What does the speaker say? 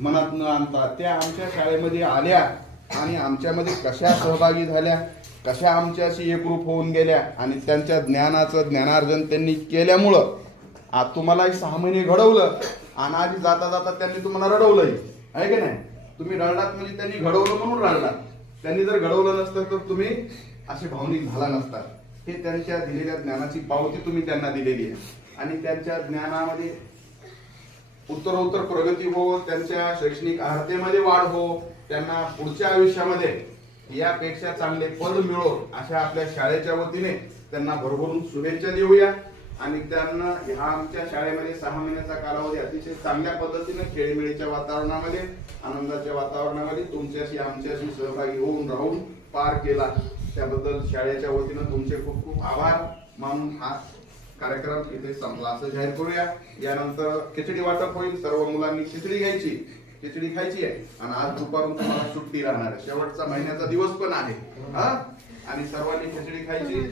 मनात न आणता त्या आमच्या शाळेमध्ये आल्या आणि आमच्यामध्ये कशा सहभागी झाल्या, कशा आमच्याशी एकरूप होऊन गेल्या आणि त्यांच्या ज्ञानाचं ज्ञानार्जन त्यांनी केल्यामुळं आज तुम्हालाही 6 महिने घडवलं आणि आधी जाता जाता त्यांनी तुम्हाला रडवलंही, आहे की नाही? तुम्ही रडलात म्हणजे त्यांनी घडवलं म्हणून रडलात. त्यांनी जर घडवलं नसतं तर तुम्ही असे भावनिक झाला नसतात. हे त्यांच्या दिलेल्या ज्ञानाची पावती तुम्ही त्यांना दिलेली आहे आणि त्यांच्या ज्ञानामध्ये उत्तरोत्तर प्रगती हो, त्यांच्या शैक्षणिक अर्हतेमध्ये वाढ हो, त्यांना पुढच्या आयुष्यामध्ये यापेक्षा चांगले पद मिळो अशा आपल्या शाळेच्या वतीने त्यांना भरभरून शुभेच्छा देऊया. आणि त्यांना ह्या आमच्या शाळेमध्ये 6 महिन्याचा कालावधी अतिशय चांगल्या पद्धतीने खेळीमेळीच्या वातावरणामध्ये, आनंदाच्या वातावरणामध्ये तुमच्याशी आमच्याशी सहभागी होऊन राहून पार केला. त्याबद्दल शाळेच्या वतीनं तुमचे खूप खूप आभार मानून हा कार्यक्रम इथे संपला असं जाहीर करूया. यानंतर खिचडी वाटप होईल. सर्व मुलांनी खिचडी घ्यायची, खिचडी खायची आहे आणि आज दुपारून तुम्हाला सुट्टी राहणार आहे. शेवटचा महिन्याचा दिवस पण आहे आणि सर्वांनी खिचडी खायची.